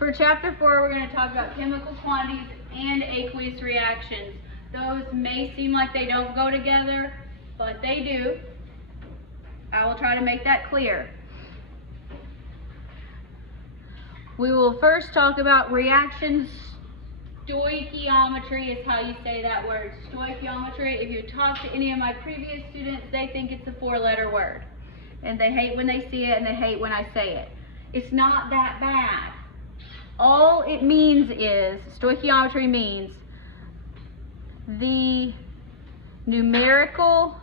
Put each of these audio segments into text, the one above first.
For chapter 4, we're going to talk about chemical quantities and aqueous reactions. Those may seem like they don't go together, but they do. I will try to make that clear. We will first talk about reactions. Stoichiometry is how you say that word. Stoichiometry. If you talk to any of my previous students, they think it's a 4-letter word. And they hate when they see it and they hate when I say it. It's not that bad. All it means is, stoichiometry means the numerical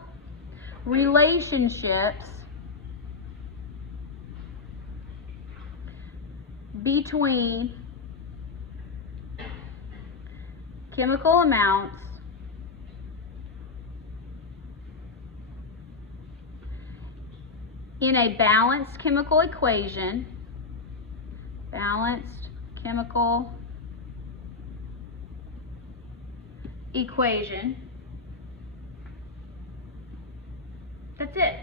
relationships between chemical amounts in a balanced chemical equation, That's it.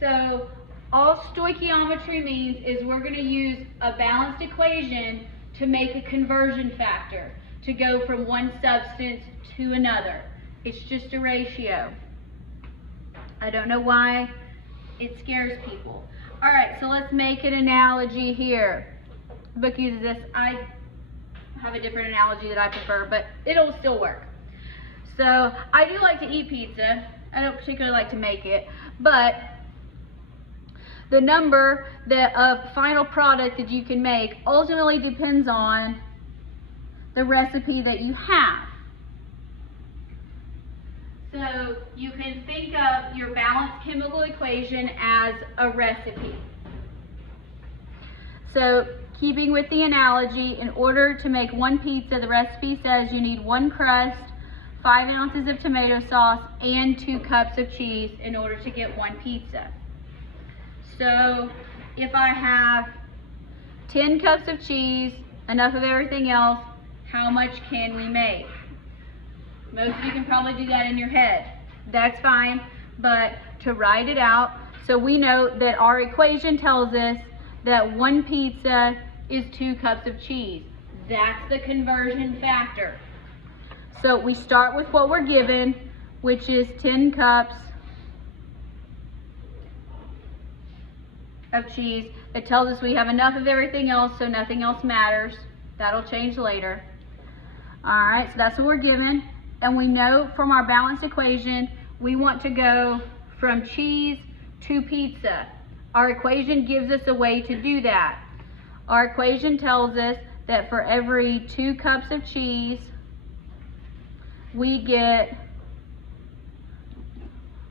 So all stoichiometry means is we're going to use a balanced equation to make a conversion factor, to go from one substance to another. It's just a ratio. I don't know why it scares people. All right, so let's make an analogy here. The book uses this. I have a different analogy that I prefer, but it'll still work. So I do like to eat pizza. I don't particularly like to make it, but the number of final product that you can make ultimately depends on the recipe that you have. So you can think of your balanced chemical equation as a recipe. So keeping with the analogy, in order to make one pizza, the recipe says you need 1 crust, 5 ounces of tomato sauce, and 2 cups of cheese in order to get 1 pizza. So if I have 10 cups of cheese, enough of everything else, how much can we make? Most of you can probably do that in your head. That's fine, but to write it out, so we know that our equation tells us that 1 pizza is 2 cups of cheese. That's the conversion factor. So we start with what we're given, which is 10 cups of cheese. It tells us we have enough of everything else, so nothing else matters. That'll change later. All right, so that's what we're given. And we know from our balanced equation, we want to go from cheese to pizza. Our equation gives us a way to do that. Our equation tells us that for every 2 cups of cheese, we get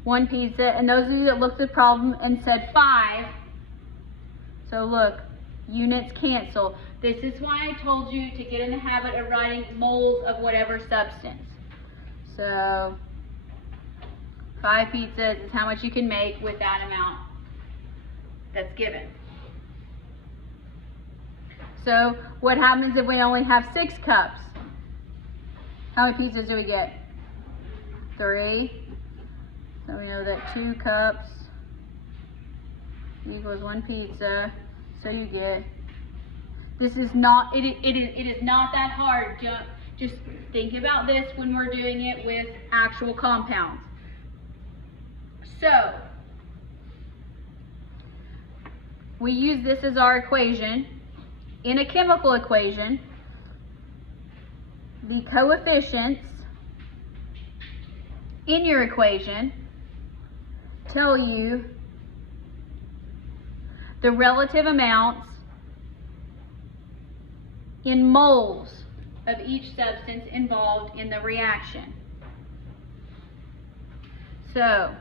1 pizza. And those of you that looked at the problem and said 5, so look, units cancel. This is why I told you to get in the habit of writing moles of whatever substance. So 5 pizzas is how much you can make with that amount that's given. So what happens if we only have 6 cups? How many pizzas do we get? 3. So we know that 2 cups equals 1 pizza. So you get, this is not, it is not that hard. Just think about this when we're doing it with actual compounds. So we use this as our equation. In a chemical equation, the coefficients in your equation tell you the relative amounts in moles of each substance involved in the reaction. So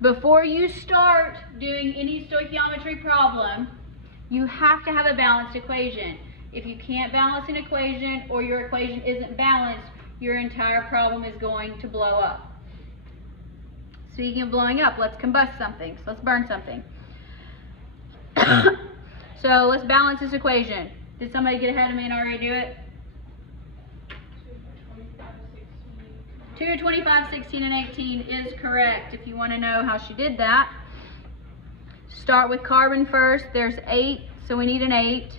before you start doing any stoichiometry problem, you have to have a balanced equation. If you can't balance an equation or your equation isn't balanced, your entire problem is going to blow up. Speaking of blowing up, let's combust something. So let's burn something. So let's balance this equation. Did somebody get ahead of me and already do it? 2, 25, 16, and 18 is correct if you want to know how she did that. Start with carbon first. There's 8, so we need an 8.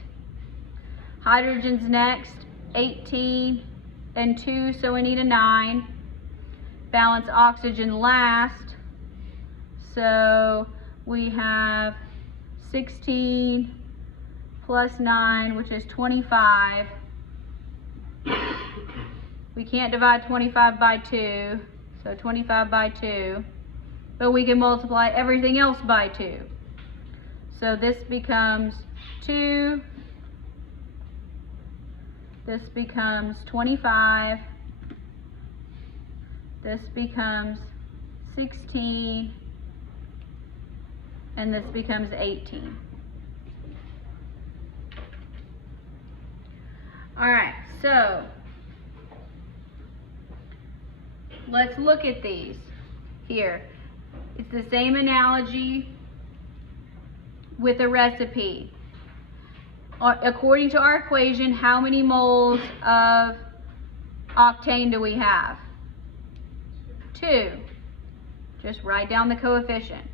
Hydrogen's next, 18 and 2, so we need a 9. Balance oxygen last, so we have 16 plus 9, which is 25. We can't divide 25 by 2, so 25 by 2, but we can multiply everything else by 2. So this becomes 2, this becomes 25, this becomes 16, and this becomes 18. All right, so let's look at these here. It's the same analogy with a recipe. According to our equation, how many moles of octane do we have? 2. Just write down the coefficient.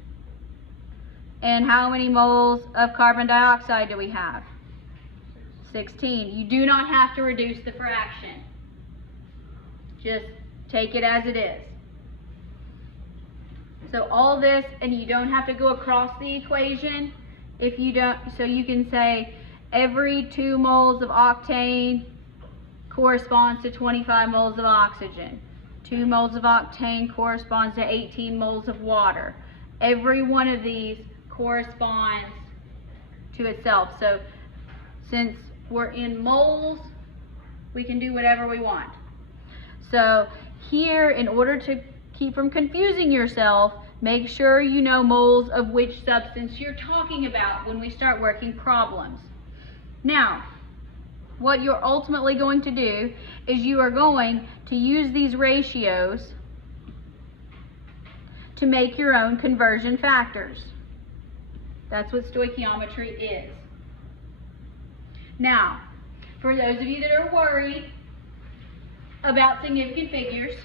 And how many moles of carbon dioxide do we have? 16. You do not have to reduce the fraction. Just take it as it is. So all this, and you don't have to go across the equation if you don't, so you can say every 2 moles of octane corresponds to 25 moles of oxygen. 2 moles of octane corresponds to 18 moles of water. Every one of these corresponds to itself. So since we're in moles, we can do whatever we want. So here, in order to keep from confusing yourself, make sure you know moles of which substance you're talking about when we start working problems. Now, what you're ultimately going to do is you are going to use these ratios to make your own conversion factors. That's what stoichiometry is. Now, for those of you that are worried about significant figures,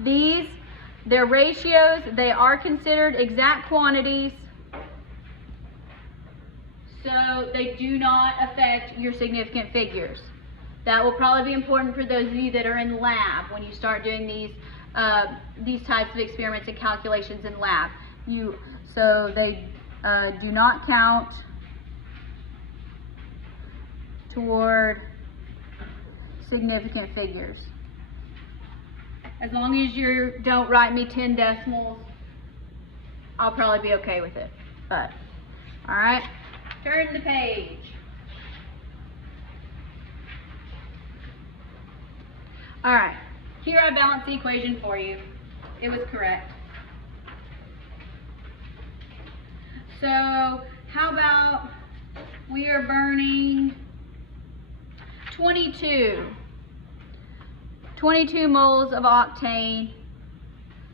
they're ratios, they are considered exact quantities, so they do not affect your significant figures. That will probably be important for those of you that are in lab when you start doing these types of experiments and calculations in lab. So they do not count toward significant figures. As long as you don't write me 10 decimals, I'll probably be okay with it. But, all right, turn the page. All right, here I balanced the equation for you. It was correct. So, how about we are burning 22 moles of octane.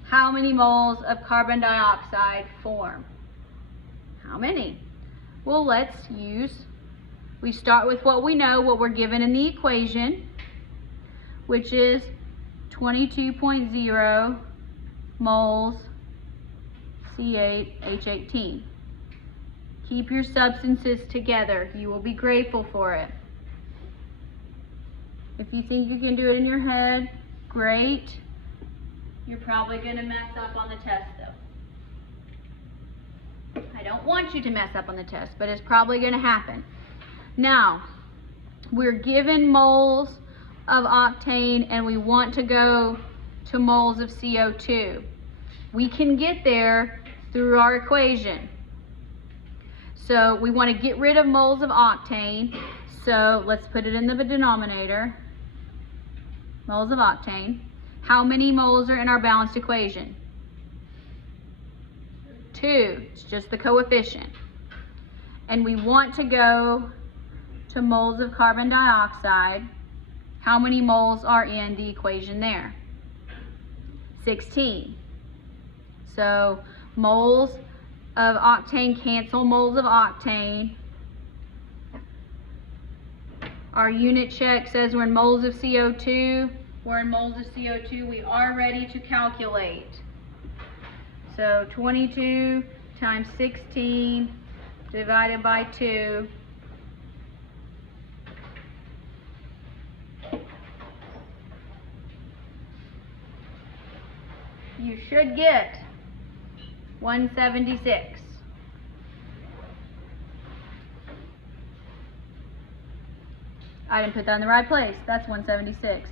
How many moles of carbon dioxide form? How many? Well, we start with what we know, what we're given in the equation, which is 22.0 moles C8H18. Keep your substances together. You will be grateful for it. If you think you can do it in your head, great. You're probably going to mess up on the test though. I don't want you to mess up on the test, but it's probably going to happen. Now, we're given moles of octane and we want to go to moles of CO2. We can get there through our equation. So we want to get rid of moles of octane. So let's put it in the denominator. Moles of octane. How many moles are in our balanced equation? 2. It's just the coefficient. And we want to go to moles of carbon dioxide. How many moles are in the equation there? 16. So moles of octane cancel moles of octane. Our unit check says we're in moles of CO2. We're in moles of CO2. We are ready to calculate. So 22 times 16 divided by 2 you should get 176. I didn't put that in the right place. That's 176.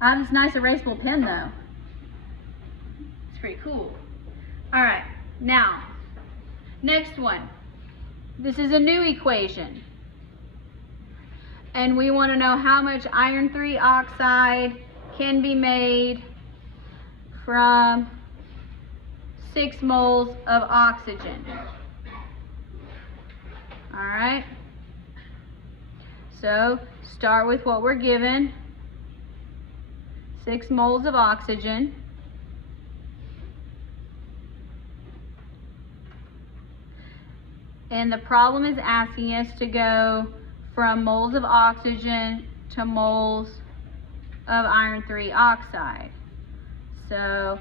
I have this nice erasable pen though. It's pretty cool. All right, now, next one. This is a new equation. And we want to know how much iron 3 oxide can be made from 6 moles of oxygen. All right. So start with what we're given. 6 moles of oxygen. And the problem is asking us to go from moles of oxygen to moles of iron 3 oxide. So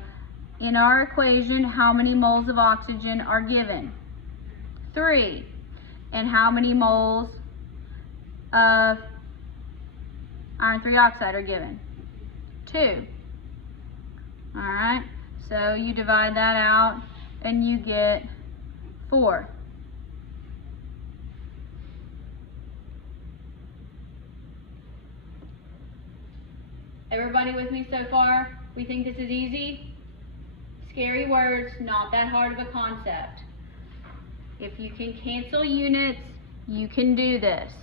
in our equation, how many moles of oxygen are given? 3. And how many moles of iron 3 oxide are given? 2. All right, so you divide that out and you get 4. Everybody with me so far? We think this is easy? Scary words, not that hard of a concept. If you can cancel units, you can do this.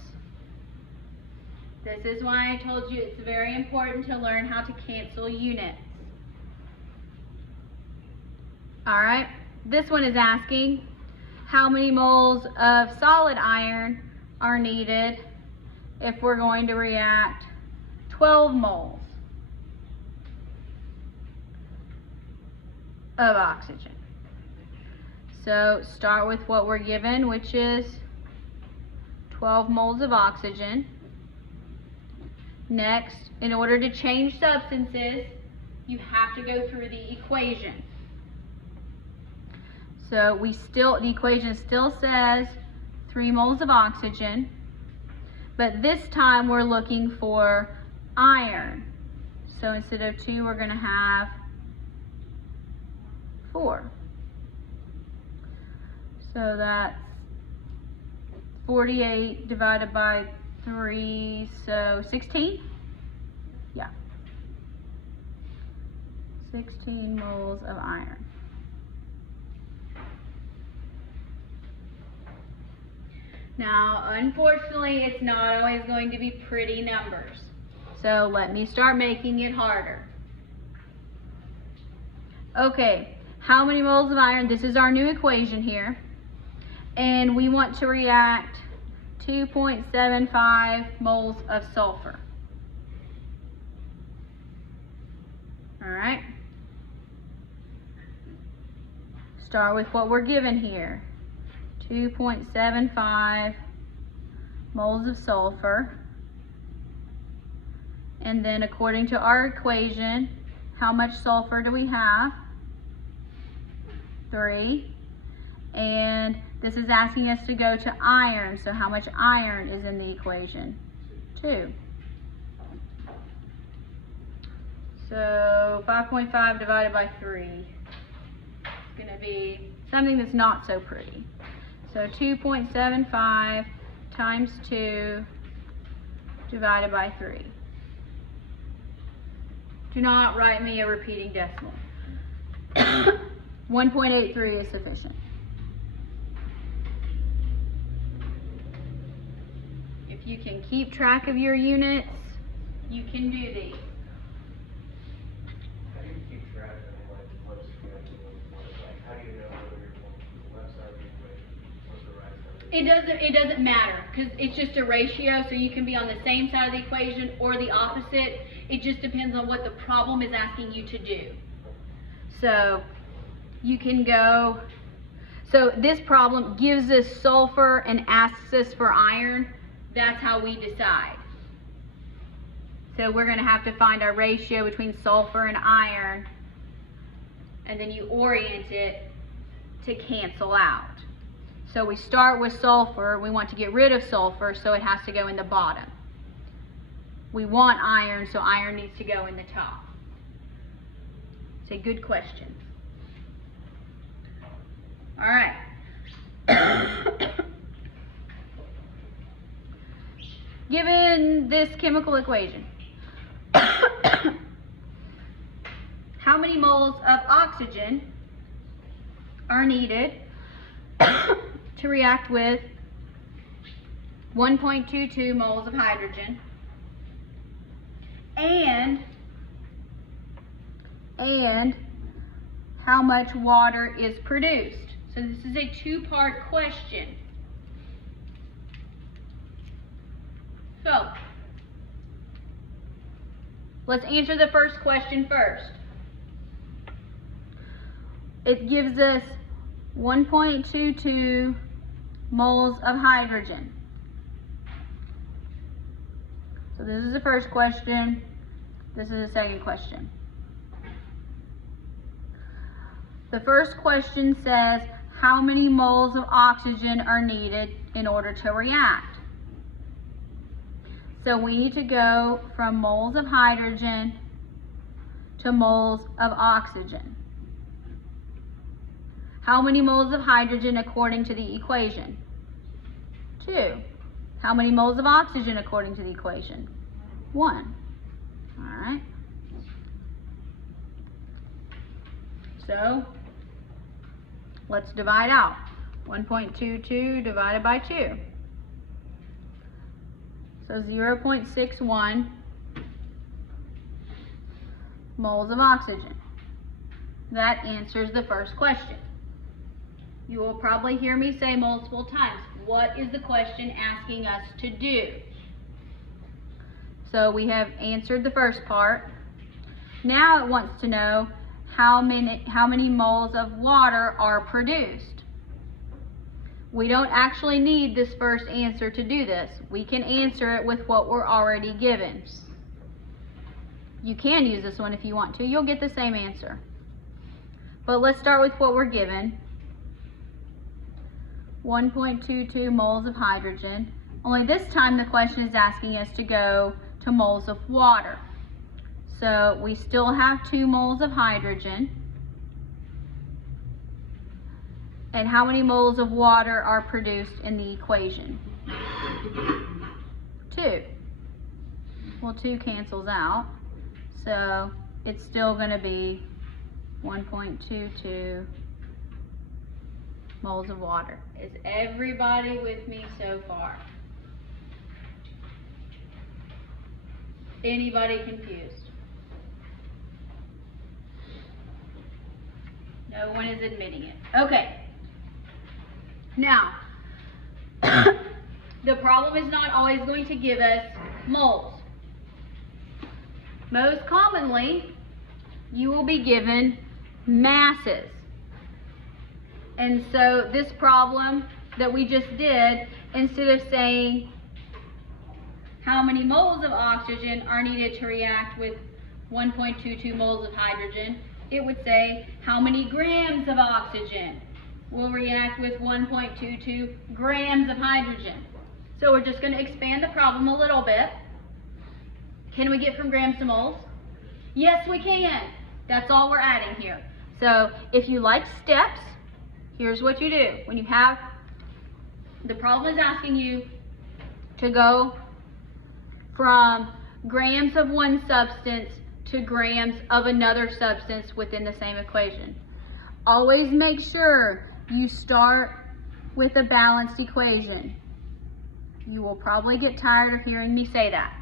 This is why I told you it's very important to learn how to cancel units. All right, this one is asking how many moles of solid iron are needed if we're going to react 12 moles of oxygen. So start with what we're given, which is 12 moles of oxygen. Next, in order to change substances, you have to go through the equation. So the equation still says 3 moles of oxygen, but this time we're looking for iron. So instead of 2, we're going to have 4. So that's 48 divided by 3, so 16? Yeah. 16 moles of iron. Now, unfortunately, it's not always going to be pretty numbers. So let me start making it harder. Okay, how many moles of iron? This is our new equation here. And we want to react 2.75 moles of sulfur. All right. Start with what we're given here. 2.75 moles of sulfur. And then according to our equation, how much sulfur do we have? 3. And this is asking us to go to iron. So how much iron is in the equation? 2. So 5.5 divided by 3 is going to be something that's not so pretty. So 2.75 times 2 divided by 3. Do not write me a repeating decimal. 1.83 is sufficient. If you can keep track of your units, you can do these. How do you keep track of what's how do you know whether you're going to the left side of the equation or the right side of the equation? It doesn't matter because it's just a ratio, so you can be on the same side of the equation or the opposite. It just depends on what the problem is asking you to do. So you can go, so this problem gives us sulfur and asks us for iron. That's how we decide. So we're going to have to find our ratio between sulfur and iron, and then you orient it to cancel out. So we start with sulfur. We want to get rid of sulfur, so it has to go in the bottom. We want iron, so iron needs to go in the top. It's a good question. All right. Given this chemical equation, how many moles of oxygen are needed to react with 1.22 moles of hydrogen and how much water is produced? So this is a two-part question. So let's answer the first question first. It gives us 1.22 moles of hydrogen. So this is the first question. This is the second question. The first question says, how many moles of oxygen are needed in order to react? So we need to go from moles of hydrogen to moles of oxygen. How many moles of hydrogen according to the equation? 2. How many moles of oxygen according to the equation? 1. All right. So let's divide out. 1.22 divided by 2. So 0.61 moles of oxygen. That answers the first question. You will probably hear me say multiple times, what is the question asking us to do? So we have answered the first part. Now it wants to know how many moles of water are produced. We don't actually need this first answer to do this. We can answer it with what we're already given. You can use this one if you want to. You'll get the same answer. But let's start with what we're given. 1.22 moles of hydrogen. Only this time the question is asking us to go to moles of water. So we still have 2 moles of hydrogen. And how many moles of water are produced in the equation? 2. Well, 2 cancels out. So it's still going to be 1.22 moles of water. Is everybody with me so far? Anybody confused? No one is admitting it. Okay. Now, the problem is not always going to give us moles. Most commonly, you will be given masses. And so this problem that we just did, instead of saying how many moles of oxygen are needed to react with 1.22 moles of hydrogen, it would say how many grams of oxygen will react with 1.22 grams of hydrogen. So we're just going to expand the problem a little bit. Can we get from grams to moles? Yes, we can. That's all we're adding here. So if you like steps, here's what you do. When you have, the problem is asking you to go from grams of one substance to grams of another substance within the same equation. Always make sure you start with a balanced equation. You will probably get tired of hearing me say that.